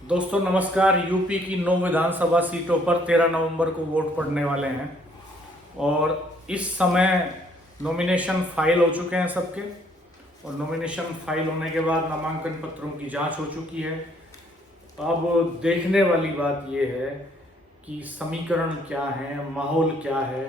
दोस्तों नमस्कार। यूपी की 9 विधानसभा सीटों पर 13 नवंबर को वोट पड़ने वाले हैं और इस समय नॉमिनेशन फाइल हो चुके हैं सबके। और नॉमिनेशन फाइल होने के बाद नामांकन पत्रों की जांच हो चुकी है। अब देखने वाली बात यह है कि समीकरण क्या है, माहौल क्या है,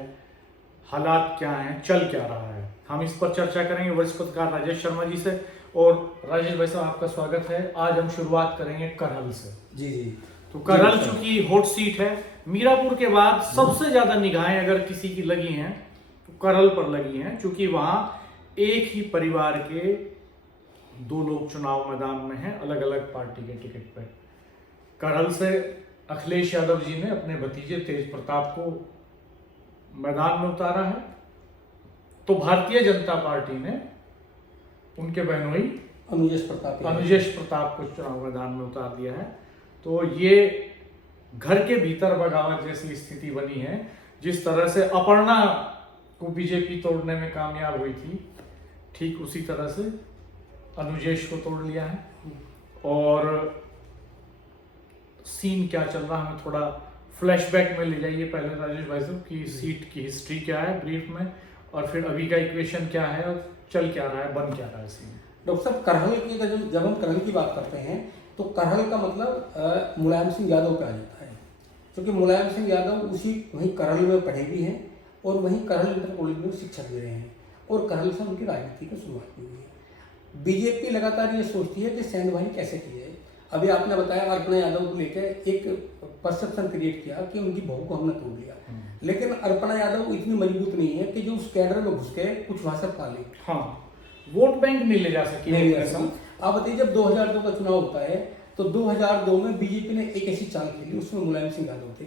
हालात क्या हैं, चल क्या रहा है। हम इस पर चर्चा करेंगे वरिष्ठ पत्रकार राजेश शर्मा जी से। और राजेश भाई साहब, आपका स्वागत है। आज हम शुरुआत करेंगे करहल से। जी जी। तो करहल चूंकि हॉट सीट है, मीरापुर के बाद सबसे ज्यादा निगाहें अगर किसी की लगी हैं तो करहल पर लगी हैं, क्योंकि वहां एक ही परिवार के दो लोग चुनाव मैदान में हैं, अलग अलग पार्टी के टिकट पर। करहल से अखिलेश यादव जी ने अपने भतीजे तेज प्रताप को मैदान में उतारा है, तो भारतीय जनता पार्टी ने उनके बहनोई अनुजेश प्रताप को चुनाव मैदान में उतार दिया है। तो ये घर के भीतर बगावत जैसी स्थिति बनी है। जिस तरह से अपर्णा को बीजेपी तोड़ने में कामयाब हुई थी, ठीक उसी तरह से अनुजेश को तोड़ लिया है। और सीन क्या चल रहा है, हमें थोड़ा फ्लैशबैक में ले जाइए पहले राजेश भाई साहब की सीट की हिस्ट्री क्या है ब्रीफ में, और फिर अभी का इक्वेशन क्या है और चल क्या रहा है, बन क्या रहा है सीन। डॉक्टर साहब, करहल की जब हम करहल की बात करते हैं तो करहल का मतलब मुलायम सिंह यादव पे आ जाता है, क्योंकि मुलायम सिंह यादव वहीं करहल में पढ़े भी हैं और वहीं करहल इंटर कॉलेज में शिक्षक भी रहे हैं और करहल से उनकी राजनीति की शुरुआत भी हुई है। बीजेपी लगातार ये सोचती है कि सेंधमाही कैसे की जाए। अभी आपने बताया अर्पणा यादव को लेकर एक परसेप्शन क्रिएट किया कि उनकी बहू को हमने तोड़ लिया, लेकिन अर्पणा यादव इतनी मजबूत नहीं है कि जो उस कैडर में घुस के कुछ वहां से पाले। हाँ, वोट बैंक नहीं ले जा सकी। नहीं ले सकती। आप बताइए, जब 2002 का चुनाव होता है तो 2002 में बीजेपी ने एक ऐसी चाल खेली, उसमें मुलायम सिंह यादव थे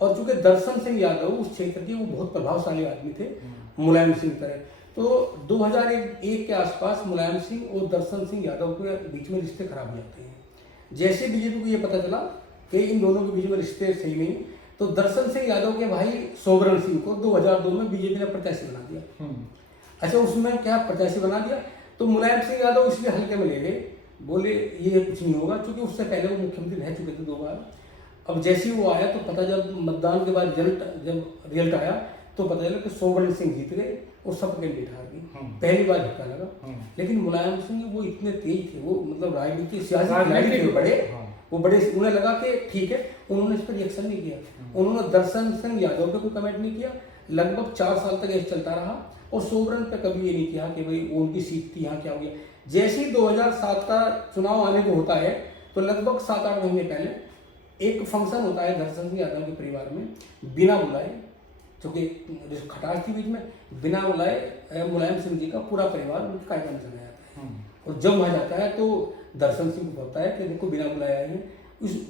और चूंकि दर्शन सिंह यादव उस क्षेत्र के वो बहुत प्रभावशाली आदमी थे मुलायम सिंह तरह, तो 2001 के आसपास मुलायम सिंह और दर्शन सिंह यादव के बीच में रिश्ते खराब हो जाते हैं। जैसे बीजेपी को ये पता चला कि इन दोनों के बीच में रिश्ते सही नहीं, तो दर्शन सिंह यादव के भाई सोबरन सिंह को 2002 में बीजेपी ने प्रत्याशी बना दिया। अच्छा, उसमें क्या प्रत्याशी बना दिया तो मुलायम सिंह यादव इसलिए हल्के में ले गए, बोले ये कुछ नहीं होगा, क्योंकि उससे पहले वो मुख्यमंत्री रह चुके थे 2 बार। अब जैसे ही वो आया तो पता, जब मतदान के बाद जब रिजल्ट आया तो पता चला कि सोबरन सिंह जीत गए और सब कैंडिडेट हार गए। पहली बार झटका लगा। लेकिन मुलायम सिंह वो इतने तेज थे, वो मतलब राजनीति सियासी बड़े, वो बड़े, उन्हें लगा कि ठीक है। उन्होंने इस पर रिएक्शन नहीं किया, उन्होंने दर्शन सिंह यादव पे कोई कमेंट नहीं किया। लगभग 4 साल तक ये चलता रहा और सोबरन पे कभी ये नहीं किया कि भाई वो उनकी सीट थी, यहाँ क्या हो गया। जैसे ही 2007 का चुनाव आने को होता है तो लगभग 7-8 महीने पहले एक फंक्शन होता है दर्शन सिंह यादव के परिवार में, बिना बुलाए, क्योंकि खटास थी बीच में, बिना बुलाए मुलायम सिंह जी का पूरा परिवार उनके कार्यक्रम में चला जाता है। और जब वहाँ जाता है तो दर्शन सिंह को पता है कि देखो बिना बुलाए आए हैं,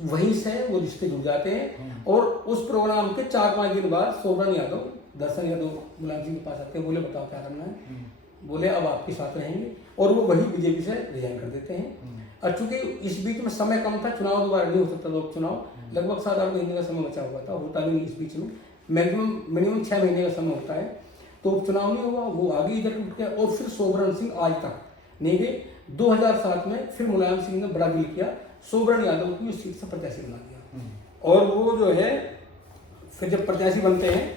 वहीं से वो रिश्ते जुड़ जाते हैं। और उस प्रोग्राम के 4-5 दिन बाद सोबरन यादव दर्शन यादव मुलायम सिंह के पास आते हैं, बोले बताओ क्या करना है। बोले अब आपके साथ रहेंगे, और वो वही बीजेपी से रिजाइन कर देते हैं। और चूंकि इस बीच में समय कम था, चुनाव दोबारा नहीं हो सकता, लोक चुनाव लगभग 7-8 महीने का समय बचा हुआ था, होता भी नहीं इस बीच में, मिनिमम 6 महीने का समय होता है। तो चुनाव नहीं हुआ, वो आगे इधर उठ गया और फिर सोबरन सिंह आज तक नहीं गए। 2007 में फिर मुलायम सिंह ने बड़ा डील किया, सोबरन यादव को इस सीट से प्रत्याशी बना दिया। और वो जो है फिर जब प्रत्याशी बनते हैं,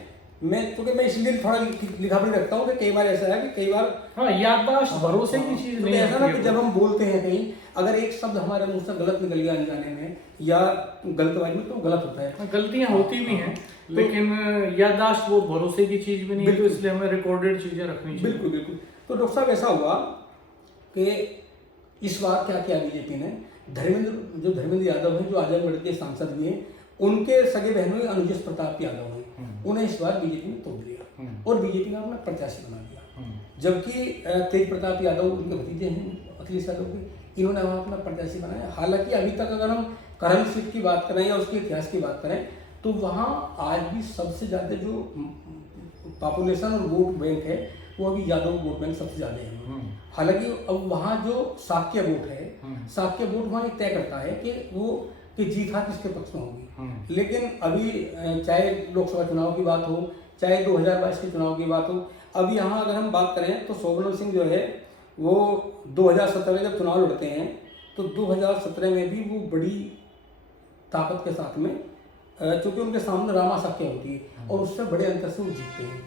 क्योंकि मैं इसलिए थोड़ा लिखावट रखता हूँ कि कई बार ऐसा है कि कई बार याददाश्त भरोसे की चीज नहीं है। ऐसा ना कि जब हम बोलते हैं कहीं, अगर एक शब्द हमारे मुंह से गलत निकल गया अनजाने में या गलतबाजी में, तो गलत होता है। गलतियां होती भी हैं, लेकिन याददाश्त वो भरोसे की चीज भी नहीं है, तो इसलिए हमें रिकॉर्डेड चीजें रखनी चाहिए। बिल्कुल बिल्कुल। तो डॉक्टर साहब, ऐसा हुआ कि इस बार क्या किया बीजेपी ने, धर्मेंद्र यादव हैं जो आजमगढ़ के सांसद भी हैं, उनके सगे बहनों अनुजेश प्रताप यादव हैं, उन्हें इस बार बीजेपी ने तोड़ दिया और बीजेपी ने अपना प्रत्याशी बना दिया। जबकि तेज प्रताप यादव उनके भतीजे हैं अखिलेश यादव के, इन्होंने वहाँ अपना प्रत्याशी बनाया। हालांकि अभी तक अगर हम करहल सीट की बात करें या उसके इतिहास की बात करें तो वहाँ आज भी सबसे ज़्यादा जो पॉपुलेशन और वोट बैंक है वो अभी यादव वोट बैंक सबसे ज़्यादा है। हालांकि अब वहाँ जो शाक्य वोट है, शाक्य वोट वहाँ तय करता है कि जीत हार किसके पक्ष में होगी। लेकिन अभी चाहे लोकसभा चुनाव की बात हो, चाहे 2022 के चुनाव की बात हो, अभी यहाँ अगर हम बात करें तो सोबरन सिंह जो है वो 2017 में जब चुनाव लड़ते हैं तो 2017 में भी वो बड़ी ताकत के साथ में, चूंकि उनके सामने रामा साक्य होती है और उससे बड़े अंतर से वो जीतते हैं।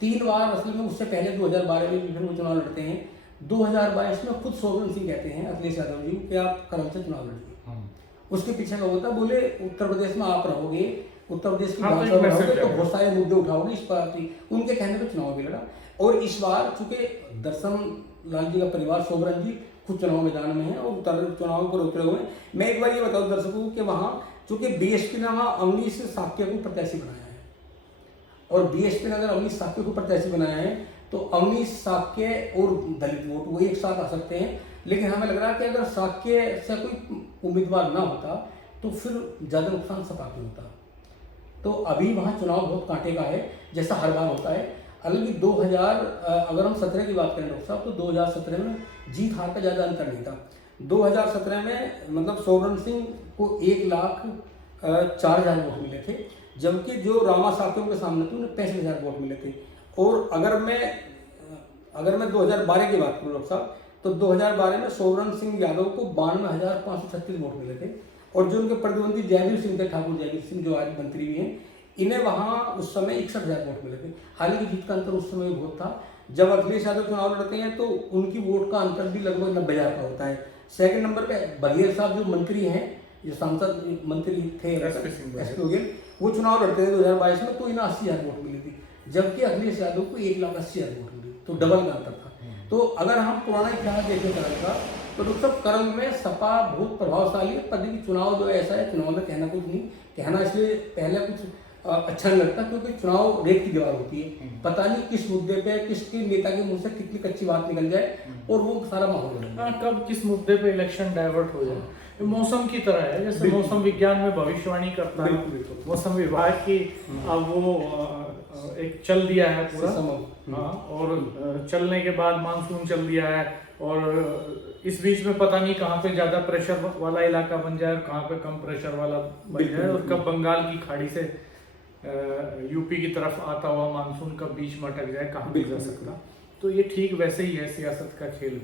3 बार असल में, उससे पहले 2012 में भी फिर वो चुनाव लड़ते हैं। 2022 में खुद सोवरन सिंह कहते हैं अखिलेश यादव जी कि आप करल से चुनाव लड़िए। उसके पीछे का होता, बोले उत्तर प्रदेश में आप रहोगे, उत्तर प्रदेश की विधानसभा में रहोगे तो बहुत सारे मुद्दे उठाओगे, इस पार्टी उनके कहने पर चुनाव भी लड़ा। और इस बार चूंकि दर्शन लाल जी का परिवार सोवरन जी खुद चुनाव मैदान में है और चुनाव पर उतरे हुए हैं। मैं एक बार ये बताऊं दर्शकों कि वहाँ चूंकि बीएसपी ने वहाँ अवनीश साक्य को प्रत्याशी बनाया है, और बीएसपी ने अगर अवनीश साक्य को प्रत्याशी बनाया है तो अवनीश साक्य और दलित वोट वो एक साथ आ सकते हैं। लेकिन हमें लग रहा है कि अगर साक्य से कोई उम्मीदवार ना होता तो फिर ज़्यादा नुकसान सपा को होता। तो अभी वहाँ चुनाव बहुत कांटे का है, जैसा हर बार होता है। हालांकि 2000 अगर हम 17 की बात करें डॉक्टर साहब, तो 2017 में जीत हार का ज़्यादा अंतर नहीं था। 2017 में मतलब सोवरन सिंह को 1,04,000 वोट मिले थे, जबकि जो रामा साक्यों के सामने थे उन्हें 65,000 वोट मिले थे। और अगर मैं 2012 की बात करूँ डॉक्टर साहब, तो 2012 में सोवरन सिंह यादव को 92,536 वोट मिले थे, और जो उनके प्रतिद्वंदी जयवीर सिंह थे, ठाकुर जयवीर सिंह जो आज मंत्री भी हैं, इन्हें वहाँ उस समय 61,000 वोट मिले थे। हालांकि जीत का अंतर उस समय बहुत था। जब अखिलेश यादव चुनाव लड़ते हैं तो उनकी वोट का अंतर भी लगभग 90,000 का होता है। सेकंड नंबर पे बघेल साहब जो मंत्री हैं, जो सांसद मंत्री थे एसपी, वो चुनाव लड़ते थे 2022 में, तो इन्हें 80,000 वोट मिली थी, जबकि अखिलेश यादव को 1,80,000 वोट मिली, तो डबल का अंतर था। तो अगर हम पुराना इतिहास देखें करल का, तो डॉक्टर साहब करल में सपा बहुत प्रभावशाली है। पर चुनाव जो ऐसा है, चुनाव में कहना कुछ नहीं, कहना इसलिए पहले कुछ अच्छा नहीं लगता, क्योंकि चुनाव रेत की दीवार होती है। पता नहीं किस मुद्दे पे किसके नेता के मुंह से कितनी कच्ची बात निकल जाए और वो सारा माहौल बदल जाए। कब किस मुद्दे पे इलेक्शन डाइवर्ट हो जाए, मौसम की तरह है। जैसे मौसम विज्ञान में भविष्यवाणी करता है, मौसम विभाग की अब वो एक चल दिया है पूरा, और चलने के बाद मानसून चल दिया है, और इस बीच में पता नहीं कहाँ पे ज्यादा प्रेशर वाला इलाका बन जाए और कहाँ पे कम प्रेशर वाला बन जाए, और कब बंगाल की खाड़ी से यूपी की तरफ आता हुआ मानसून कब बीच में अटक जाए, कहाँ भी जा सकता। तो ये ठीक वैसे ही है सियासत का खेल।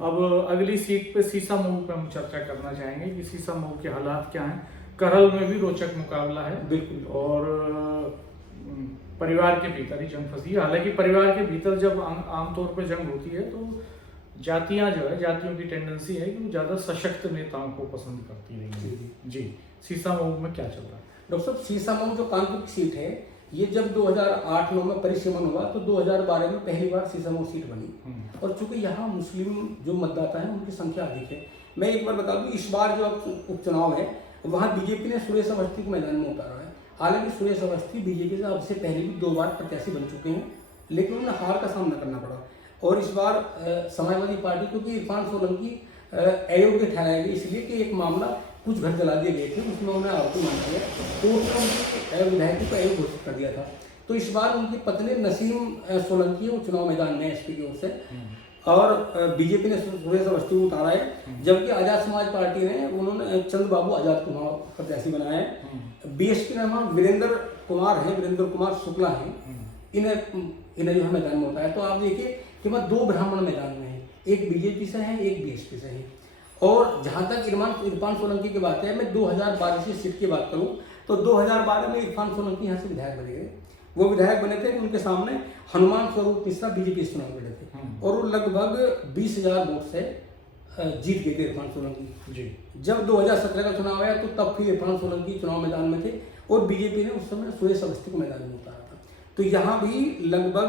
अब अगली सीट पे सीसामऊ पे हम चर्चा करना चाहेंगे कि सीसामऊ के हालात क्या हैं। करहल में भी रोचक मुकाबला है, बिल्कुल, और परिवार के भीतर ही जंग फंसी है। हालांकि परिवार के भीतर जब आमतौर पर जंग होती है तो जातियां जो है, जातियों की टेंडेंसी है कि वो ज्यादा सशक्त नेताओं को पसंद करती रही। जी, सीसामऊ में क्या चल रहा है डॉक्टर साहब? सीसामऊ जो कानपुर की सीट है, ये जब 2008-9 में परिसीमन हुआ तो 2012 में पहली बार सीसामऊ सीट बनी, और चूंकि यहाँ मुस्लिम जो मतदाता हैं उनकी संख्या अधिक है। मैं एक बार बता दूं, इस बार जो उपचुनाव है वहाँ बीजेपी ने सुरेश अवस्थी को मैदान में उतारा है। हालांकि सुरेश अवस्थी बीजेपी से अब से पहले भी 2 बार प्रत्याशी बन चुके हैं, लेकिन उन्हें हार का सामना करना पड़ा। और इस बार समाजवादी पार्टी, क्योंकि इरफान सोलंकी अयोग्य ठहराया गया, इसलिए कि एक मामला कुछ घर जला दिए गए थे, उसमें उन्हें आरोपी माना गया, तो उन्होंने विधायकों को अयोग्य घोषित कर दिया था। तो इस बार उनकी पत्नी नसीम सोलंकी वो चुनाव मैदान में एसपी की ओर से, और बीजेपी ने सुरेश अवस्थी को उतारा है, जबकि आजाद समाज पार्टी ने उन्होंने चंद्रबाबू आजाद को वहाँ प्रत्याशी बनाया है। बीएसपी ने वहाँ वीरेंद्र कुमार शुक्ला हैं, इन्हें जो है मैदान में उतारा है। तो आप देखिए कि वहाँ 2 ब्राह्मण मैदान में हैं, एक बीजेपी से है, एक बीएसपी से है। और जहाँ तक इरफान सोलंकी की बात है, मैं 2012 की सीट की बात करूँ तो 2012 में इरफान सोलंकी यहाँ से विधायक बने गए। वो विधायक बने थे, उनके सामने हनुमान स्वरूप मिश्रा बीजेपी से चुनाव लड़े थे, और वो लगभग 20,000 वोट से जीत गए थे इरफान सोलंकी जी। जब 2017 का चुनाव आया तो तब फिर इरफान सोलंकी चुनाव मैदान में थे, और बीजेपी ने उस समय सुरेश अवस्थी को मैदान में उतारा था। तो यहाँ भी लगभग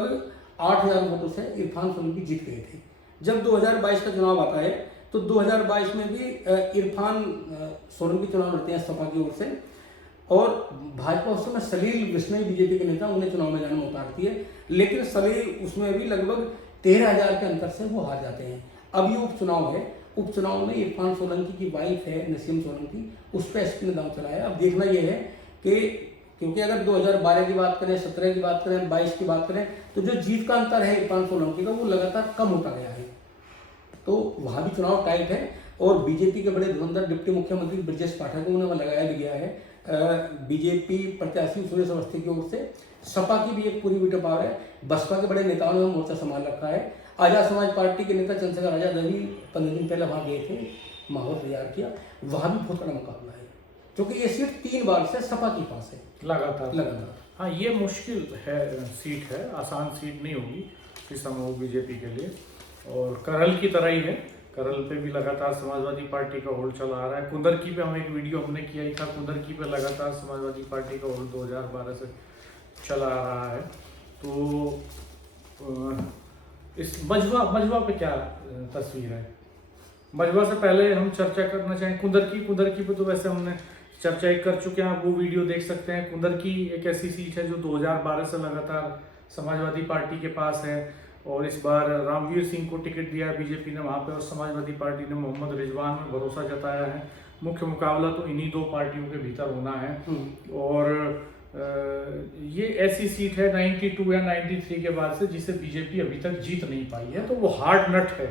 8,000 वोटों से इरफान सोलंकी जीत गए थे। जब 2022 का चुनाव आता है तो 2022 में भी इरफान सोलंकी चुनाव लड़ते हैं सपा की ओर से, और भाजपा उस समय सलील विश्नोई बीजेपी के नेता उन्हें चुनाव मैदान में उतारती है, लेकिन सलील उसमें भी लगभग 13,000 के अंतर से वो हार जाते हैं। अब ये उपचुनाव है, उपचुनाव में इरफान सोलंकी की वाइफ है नसीम सोलंकी, उस पर एसपी ने दांव चलाया। अब देखना यह है कि क्योंकि अगर 2012 की बात करें, 17 की बात करें, 22 की बात करें, तो जो जीत का अंतर है इरफान सोलंकी का वो लगातार कम होता गया है। तो वहाँ भी चुनाव टाइट है, और बीजेपी के बड़े धुरंधर डिप्टी मुख्यमंत्री ब्रजेश पाठक को उन्हें लगाया भी गया है बीजेपी प्रत्याशी सुरेश अवस्थी की ओर से। सपा की भी एक पूरी वीटो पावर है, बसपा के बड़े नेताओं ने मोर्चा संभाल रखा है। आजाद समाज पार्टी के नेता चंद्रशेखर आजाद अभी 15 दिन पहले वहाँ गए थे, माहौल तैयार किया, वहाँ भी बहुत बड़ा मुकाबला है। क्योंकि ये सीट 3 बार से सपा के पास है लगातार। हाँ, ये मुश्किल है सीट है, आसान सीट नहीं होगी इस समूह बीजेपी के लिए। और करल की तरह ही है, करल पे भी लगातार समाजवादी पार्टी का होल्ड चला आ रहा है। कुंदरकी पे हम एक वीडियो हमने किया ही था, कुंदरकी पे लगातार समाजवादी पार्टी का होल्ड 2012 से चला आ रहा है। तो इस मजवा पे क्या तस्वीर है? मजवा से पहले हम चर्चा करना चाहें कुंदरकी पे तो वैसे हमने चर्चा कर चुके हैं, आप वो वीडियो देख सकते हैं। कुंदरकी एक ऐसी सीट है जो 2012 से लगातार समाजवादी पार्टी के पास है, और इस बार रामवीर सिंह को टिकट दिया बीजेपी ने वहाँ पे, और समाजवादी पार्टी ने मोहम्मद रिजवान में भरोसा जताया है। मुख्य मुकाबला तो इन्हीं 2 पार्टियों के भीतर होना है। और ये ऐसी सीट है 92 या 93 के बाद से जिसे बीजेपी अभी तक जीत नहीं पाई है, तो वो हार्ड नट है।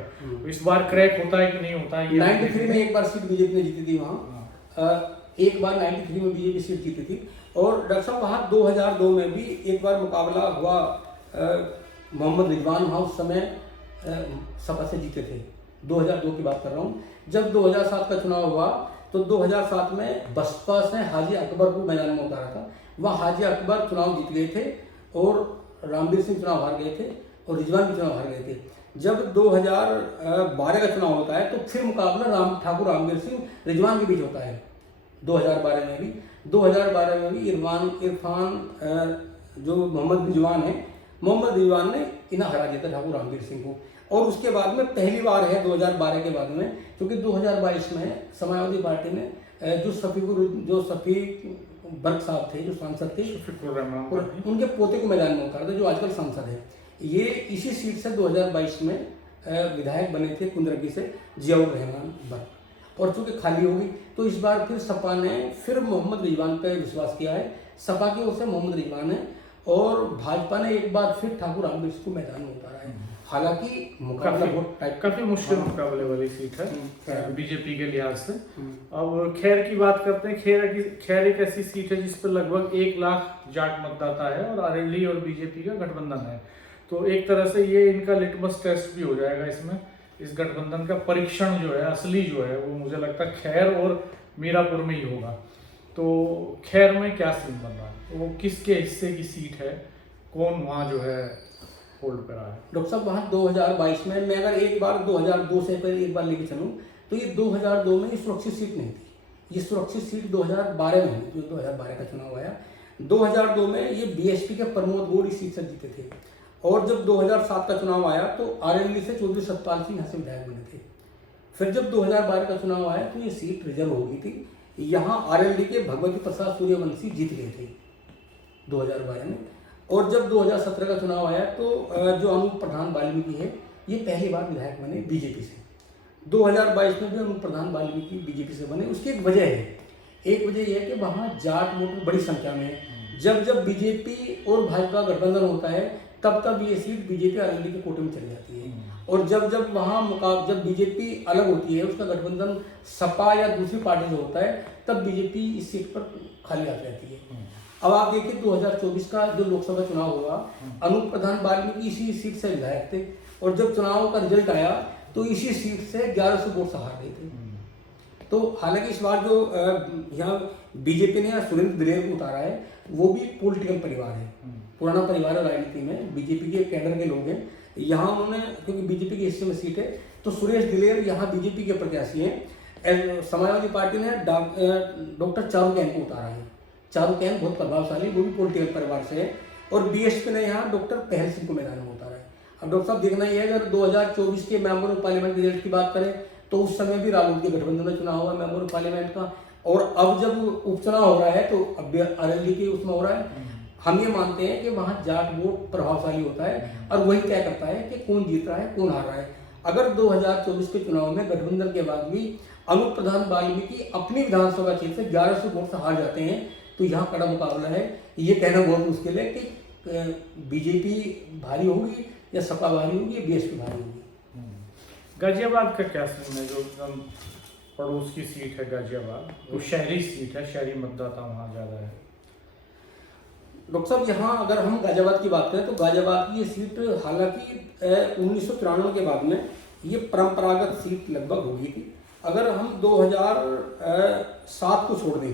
इस बार क्रैक होता है कि नहीं होता है? 93 में एक बार सीट बीजेपी ने जीती थी वहाँ, एक बार 93 में बीजेपी सीट जीती थी। और डॉक्टर साहब वहाँ 2002 में भी एक बार मुकाबला हुआ, मोहम्मद रिजवान वहाँ उस समय सपा से जीते थे। 2002 की बात कर रहा हूँ। जब 2007 का चुनाव हुआ तो 2007 में बसपा से हाजी अकबर को मैदान में उतारा था। वहाँ हाजी अकबर चुनाव जीत गए थे और रामवीर सिंह चुनाव हार गए थे और रिजवान भी चुनाव हार गए थे। जब 2012 का चुनाव होता है तो फिर मुकाबला ठाकुर रामवीर सिंह रिजवान के बीच होता है। 2012 में भी 2012 में भी इरफान जो मोहम्मद रिजवान ने इन्हें हरा दिया था ठाकुर रामवीर सिंह को। और उसके बाद में पहली बार है 2012 के बाद में, क्योंकि 2022 में समाजवादी पार्टी ने जो सफी बर्क साहब थे, जो सांसद थे, उनके पोते को मैदान में उतारा था, जो आजकल सांसद है। ये इसी सीट से 2022 में विधायक बने थे कुंदरकी से जियाउर रहमान बर्क, और चूंकि खाली होगी तो इस बार फिर सपा ने फिर मोहम्मद रिजवान पर विश्वास किया है। सपा की ओर से मोहम्मद रिजवान है और भाजपा ने एक बार फिर ठाकुर रामवीर सिंह को मैदान में उतारा है। हालांकि मुकाबला काफी मुश्किल मुकाबले वाली सीट है बीजेपी के लिहाज से। अब खैर की बात करते हैं। खैर एक ऐसी सीट है जिस पर लगभग 1 लाख जाट मतदाता है और आरएलडी और बीजेपी का गठबंधन है। तो एक तरह से ये इनका लिटमस टेस्ट भी हो जाएगा इसमें। इस गठबंधन का परीक्षण जो है, असली जो है, वो मुझे लगता है खैर और मीरापुर में ही होगा। तो खैर में क्या सीन बन रहा है, वो किसके हिस्से की सीट है, कौन वहाँ जो है होल्ड पे रहा है? डॉक्टर साहब वहाँ 2022 में मैं अगर एक बार 2002 से पहले एक बार लेके चलूँ तो ये 2002 में ये सुरक्षित सीट नहीं थी। ये सुरक्षित सीट 2012 में हुई, जो 2012 का चुनाव आया। 2002 में ये बीएसपी के प्रमोद गौड़ इस सीट से जीते थे। और जब 2007 का चुनाव आया तो आरएलडी से चौधरी सतपाल सिंह यहाँ से विधायक बने थे। फिर जब 2012 का चुनाव आया तो ये सीट रिजर्व हो गई थी। यहाँ आरएलडी के भगवती प्रसाद सूर्यवंशी जीत गए थे 2012 में। और जब 2017 का चुनाव आया तो जो अनूप प्रधान वाल्मीकि है, ये पहली बार विधायक बने बीजेपी से। 2022 में भी अनूप प्रधान वाल्मीकि बीजेपी से बने। उसकी एक वजह है, एक वजह यह है कि वहाँ जाट वोटर बड़ी संख्या में है। जब बीजेपी और भाजपा गठबंधन होता है तब ये सीट बीजेपी आरएलडी के कोटे में चली जाती है। और जब वहाँ जब बीजेपी अलग होती है, उसका गठबंधन सपा या दूसरी पार्टी से होता है, तब बीजेपी इस सीट पर खाली आ जाती है। अब आप देखिए 2024 का जो लोकसभा चुनाव हुआ, अनूप प्रधान वाल्मीकि इसी सीट से विधायक थे और जब चुनाव का रिजल्ट आया तो इसी सीट से 1100 वोट से हार गए थे। तो हालांकि इस बार जो यहाँ बीजेपी ने सुरेंद्र दिलेर को उतारा है, वो भी पॉलिटिकल परिवार है, पुराना परिवार है राजनीति में, बीजेपी के कैडर के लोग हैं। यहाँ उन्होंने, क्योंकि बीजेपी के हिस्से में सीट है, तो सुरेश दिलेर यहाँ बीजेपी के प्रत्याशी हैं। समाजवादी पार्टी ने डॉक्टर चारुकैन को उतारा है। चारुकैन बहुत प्रभावशाली, वो भी पॉलिटिकल परिवार से है। और बीएसपी ने यहाँ डॉक्टर पहल सिंह को मैदान में उतारा है। अब डॉक्टर साहब देखना ये है, अगर 2024 के मेंबर ऑफ पार्लियामेंट के रिजल्ट की बात करें तो उस समय भी राहुल के गठबंधन में चुनाव हुआ मेंबर ऑफ पार्लियामेंट का, और अब जब उपचुनाव हो रहा है तो अब आरएलडी के उसमें हो रहा है। हम ये मानते हैं कि वहाँ जाट वोट प्रभावशाली होता है और वही तय करता है कि कौन जीत रहा है, कौन हार रहा है। अगर 2024 के चुनाव में गठबंधन के बाद भी अनूप प्रधान वाल्मीकि अपनी विधानसभा क्षेत्र से 1100 वोट से हार जाते हैं तो यहाँ कड़ा मुकाबला है। ये कहना बहुत मुश्किल है कि बीजेपी भारी होगी या सपा भारी होगी या बीएसपी भारी होगी। गाजियाबाद का क्या सीन है? जो एकदम पड़ोस की सीट है गाजियाबाद, वो शहरी सीट है, शहरी मतदाता वहाँ ज़्यादा है। डॉक्टर साहब यहाँ अगर हम गाजियाबाद की बात करें तो गाजियाबाद की ये सीट हालांकि 1993 के बाद में ये परंपरागत सीट लगभग हो गई थी। अगर हम 2007 को छोड़ दें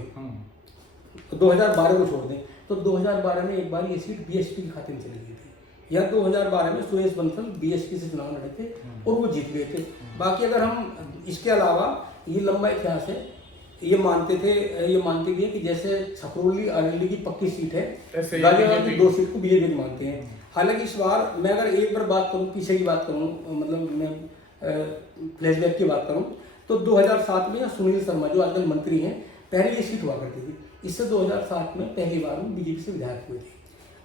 2012 को छोड़ दें तो 2012 में एक बार ये सीट बीएसपी के खाते में चली गई थी, या 2012 में सुरेश बंसल बीएसपी से चुनाव लड़े थे और वो जीत गए थे। बाकी अगर हम इसके अलावा ये लंबा इतिहास है, ये मानते थे कि जैसे छपरोली अरवली की पक्की सीट है, गाजियाबाद की 2 सीट को बीजेपी की मानते हैं। हालांकि इस बार मैं अगर एक बार बात करूं, पीछे की बात करूं, मतलब मैं फ्लैशबैक की बात करूं तो 2007 में सुनील शर्मा जो आजकल मंत्री हैं, पहले ये सीट हुआ करती थी, इससे 2007 में पहली बार वो बीजेपी से विधायक हुए थे।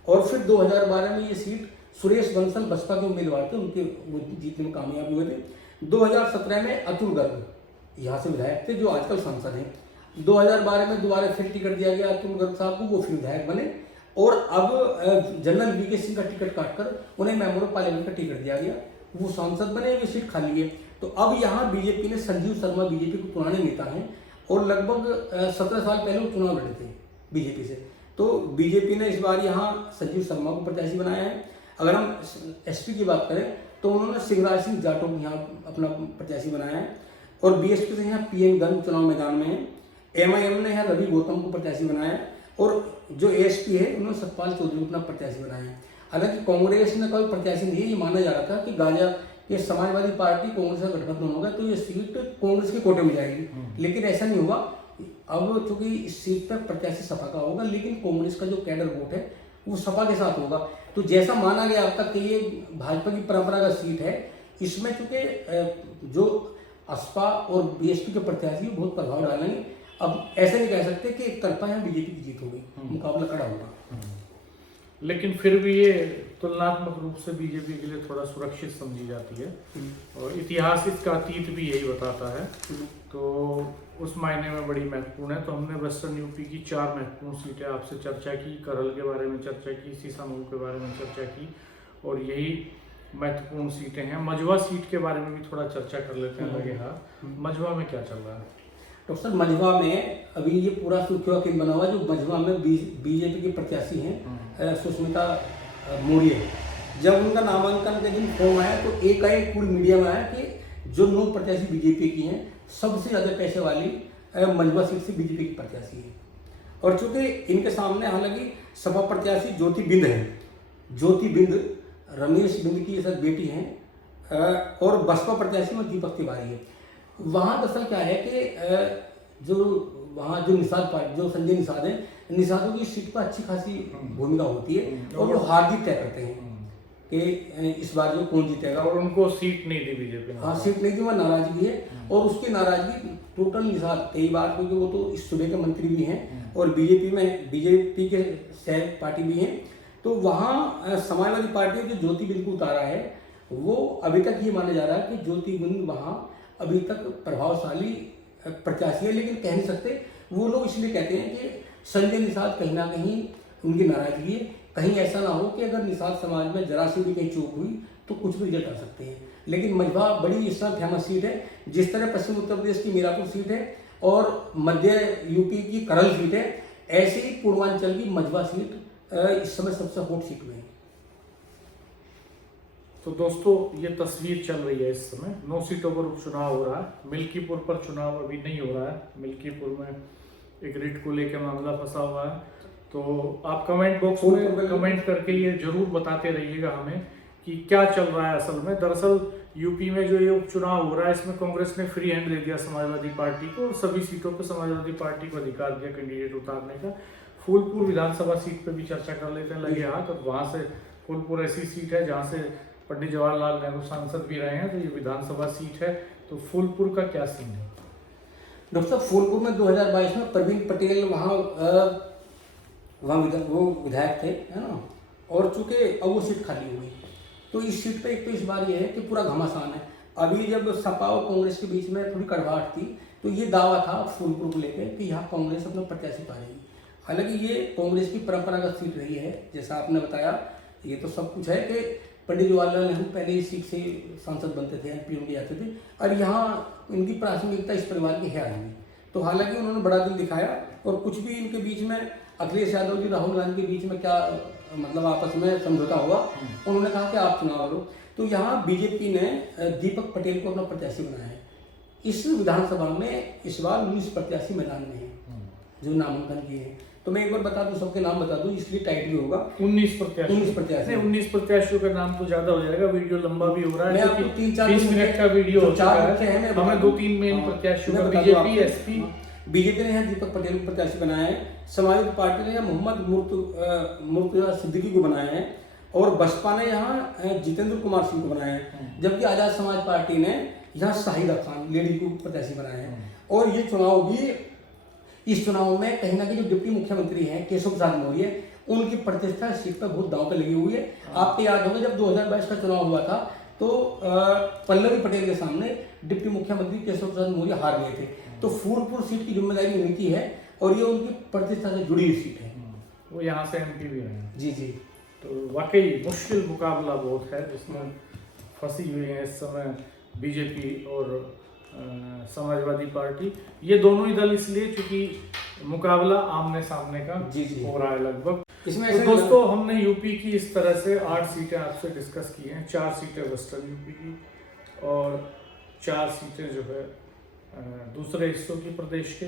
और फिर 2012 में ये सीट सुरेश बंसल बसपा के उम्मीदवार थे, उनके वो जीतने में कामयाब हुए थे। 2017 में अतुल गर्ग यहाँ से विधायक थे जो आजकल सांसद हैं। 2012 में दोबारा फिर टिकट दिया गया अतुल गर्ग साहब को, वो फिर विधायक बने और अब जनरल वीके सिंह का टिकट काटकर उन्हें मेंबर ऑफ पार्लियामेंट का टिकट दिया गया, वो सांसद बने, ये सीट खाली है। तो अब यहाँ बीजेपी ने संजीव शर्मा बीजेपी के पुराने नेता हैं और लगभग 17 साल पहले वो चुनाव लड़े थे बीजेपी से, तो बीजेपी ने इस बार यहाँ संजीव शर्मा को प्रत्याशी बनाया है। अगर हम एसपी की बात करें तो उन्होंने शिवराज सिंह जाटव को यहाँ अपना प्रत्याशी बनाया है और बीएसपी से यहाँ पीएन गन चुनाव मैदान में है। एमआईएम ने यहाँ रवि गौतम को प्रत्याशी बनाया है और जो एएसपी है उन्होंने सतपाल चौधरी को अपना प्रत्याशी बनाया है। हालांकि कांग्रेस ने कोई प्रत्याशी नहीं है, ये माना जा रहा था कि गाजा ये समाजवादी पार्टी कांग्रेस का गठबंधन होगा तो ये सीट कांग्रेस के कोटे में जाएगी, लेकिन ऐसा नहीं हुआ। अब चूंकि इस सीट पर प्रत्याशी सपा का होगा, लेकिन कांग्रेस का जो कैडर वोट है वो सपा के साथ होगा। तो जैसा माना गया अब तक कि ये भाजपा की परंपरागत सीट है, इसमें चूंकि जो असपा और बीएसपी के प्रत्याशी बहुत प्रभाव डालेंगे। अब ऐसा नहीं कह सकते कि एक तरफा यहाँ बीजेपी की जीत होगी, मुकाबला कड़ा होगा। लेकिन फिर भी ये तुलनात्मक रूप से बीजेपी के लिए थोड़ा सुरक्षित समझी जाती है और इतिहास इसका अतीत भी यही बताता है, तो उस मायने में बड़ी महत्वपूर्ण है। तो हमने वेस्टर्न यूपी की 4 महत्वपूर्ण सीटें आपसे चर्चा की, करल के बारे में चर्चा की, सीसामऊ के बारे में चर्चा की और यही महत्वपूर्ण सीटें हैं। मझवा सीट के बारे में भी थोड़ा चर्चा कर लेते हैं। लगे हाँ, मझवा में क्या चल रहा है? डॉक्टर साहब, मझवा में अभी ये पूरा सुर्खियों का बना हुआ, जो मझवा में बीजेपी के प्रत्याशी हैं सुष्मिता मौर्य, जब उनका नामांकन के दिन फॉर्म आया तो एक पूरी मीडिया में आया कि जो 9 प्रत्याशी बीजेपी की हैं सबसे ज़्यादा पैसे वाली मझवा सीट से बीजेपी की प्रत्याशी है। और चूंकि इनके सामने हालांकि सपा प्रत्याशी ज्योति बिंद है, ज्योति बिंद रमेश बिंद की सर बेटी हैं और बसपा प्रत्याशी में दीपक तिवारी है। वहाँ दरअसल क्या है कि जो वहाँ जो निषाद पार्टी जो संजय निषाद है, निषादों की सीट पर अच्छी खासी भूमिका होती है और वो हार जीत तय करते हैं कि इस बार जो कौन जीतेगा। और उनको सीट नहीं दी बीजेपी ने। हाँ, सीट नहीं दी, वह नाराजगी है और उसकी नाराजगी टोटल निषाद कई बार, क्योंकि वो तो इस सूबे के मंत्री भी हैं और बीजेपी के सह पार्टी भी हैं, तो वहाँ समाजवादी पार्टी ने जो ज्योति बिंद को उतारा है, वो अभी तक ये माना जा रहा है कि ज्योति बिंद वहाँ अभी तक प्रभावशाली प्रत्याशी है, लेकिन कह नहीं सकते। वो लोग इसलिए कहते हैं कि संजय निषाद कहीं ना कहीं उनकी नाराजगी है, कहीं ऐसा ना हो कि अगर निषाद समाज में जरा सी भी कहीं चूक हुई तो कुछ भी रिजल्ट आ सकते हैं। लेकिन मझवा बड़ी इस समय फेमस सीट है, जिस तरह पश्चिम उत्तर प्रदेश की मीरापुर सीट है और मध्य यूपी की करल सीट है, ऐसे ही पूर्वांचल की मझवा सीट इस समय सबसे हॉट सीट में है। तो दोस्तों, ये तस्वीर चल रही है इस समय। 9 सीटों पर उपचुनाव हो रहा है। मिल्कीपुर पर चुनाव अभी नहीं हो रहा है। मिल्कीपुर में एक रिट को लेकर मामला फंसा हुआ है। तो आप कमेंट बॉक्स में कमेंट करके ये जरूर बताते रहिएगा हमें कि क्या चल रहा है असल में। दरअसल यूपी में जो ये उपचुनाव हो रहा है, इसमें कांग्रेस ने फ्री हैंड दे दिया समाजवादी पार्टी को और सभी सीटों पर समाजवादी पार्टी को अधिकार दिया कैंडिडेट उतारने का। फूलपुर विधानसभा सीट पर भी चर्चा कर लेते हैं लगे हाथ। और वहाँ से फूलपुर ऐसी सीट है जहाँ से पंडित जवाहरलाल नेहरू सांसद भी रहे हैं, तो ये विधानसभा सीट है। तो फूलपुर का क्या सीन है? डॉक्टर साहब, फूलपुर में 2022 में प्रवीण पटेल वहाँ वो विधायक थे, है ना, और चूंकि अब वो सीट खाली हुई तो इस सीट पे एक तो इस बार ये है कि पूरा घमासान है। अभी जब सपा और कांग्रेस के बीच में थोड़ी कड़वाहट थी तो ये दावा था फूलपुर को लेकर कि यहाँ कांग्रेस अपना प्रत्याशी पाएगी। हालांकि ये कांग्रेस की परंपरागत सीट रही है, जैसा आपने बताया, ये तो सब कुछ है कि पंडित जवाहरलाल नेहरू पहले इस सीट से सांसद बनते थे, एमपी में जाते थे और यहाँ इनकी प्राथमिकता इस परिवार की है आज भी। तो हालांकि उन्होंने बड़ा दिल दिखाया और कुछ भी इनके बीच में अखिलेश यादव जी राहुल गांधी के बीच में क्या मतलब आपस में समझौता हुआ, उन्होंने कहा कि आप चुनाव लो। तो यहाँ बीजेपी ने दीपक पटेल को अपना प्रत्याशी बनाया है। इस विधानसभा में इस बार 19 प्रत्याशी मैदान में हैं जो नामांकन किए हैं। तो मैं एक बार बता दूं, सबके नाम बता दूं, इसलिए टाइट भी होगा। 19 प्रत्याशी। 19 प्रत्याशी। नहीं, 19 प्रत्याशियों का नाम तो ज्यादा हो जाएगा, वीडियो लंबा भी हो रहा मैं है, आपको क्योंकि 3-4 20 मिनट का वीडियो हो चुका है। मैं हमें 2-3 मेन प्रत्याशियों का, बीजेपी, एसपी। बीजेपी ने यहाँ दीपक पटेल को प्रत्याशी बनाया है, समाजवादी पार्टी ने यहाँ मोहम्मद मुर्तजा सिद्दीकी को बनाया है, और बसपा ने यहाँ जितेंद्र कुमार सिंह को बनाया है, जबकि आजाद समाज पार्टी ने यहाँ शाहिदा खान लेडी को प्रत्याशी बनाया है। और ये चुनाव भी, इस चुनाव में कहीं ना कहीं जो डिप्टी मुख्यमंत्री हैं केशव प्रसाद मौर्य, उनकी प्रतिष्ठा सीट पर बहुत दांव पे लगी हुई है। आपको याद होगा जब 2022 का चुनाव हुआ था तो पल्लवी पटेल के सामने डिप्टी मुख्यमंत्री केशव प्रसाद मौर्य हार गए थे। तो फूलपुर सीट की जिम्मेदारी उनकी है और ये उनकी प्रतिष्ठा से जुड़ी हुई सीट है। वो यहाँ से एमपी भी है। जी जी। तो वाकई मुश्किल मुकाबला बहुत है, जिसमें फंसी हुई है इस समय बीजेपी और समाजवादी पार्टी। ये दोनों ही दल इसलिए क्योंकि मुकाबला आमने सामने का जी जी हो रहा है लगभग। इसमें तो दोस्तों, हमने यूपी की इस तरह से 8 सीटें आपसे डिस्कस की हैं। 4 सीटें वेस्टर्न यूपी की और 4 सीटें जो है दूसरे हिस्सों की प्रदेश के।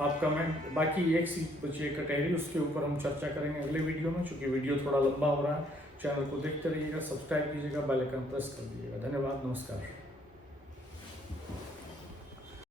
आप कमेंट, बाकी एक सीट बची है कटहरी, उसके ऊपर हम चर्चा करेंगे अगले वीडियो में, क्योंकि वीडियो थोड़ा लंबा हो रहा है। चैनल को देखते रहिएगा, सब्सक्राइब कीजिएगा, बेल आइकन प्रेस कर दीजिएगा। धन्यवाद, नमस्कार।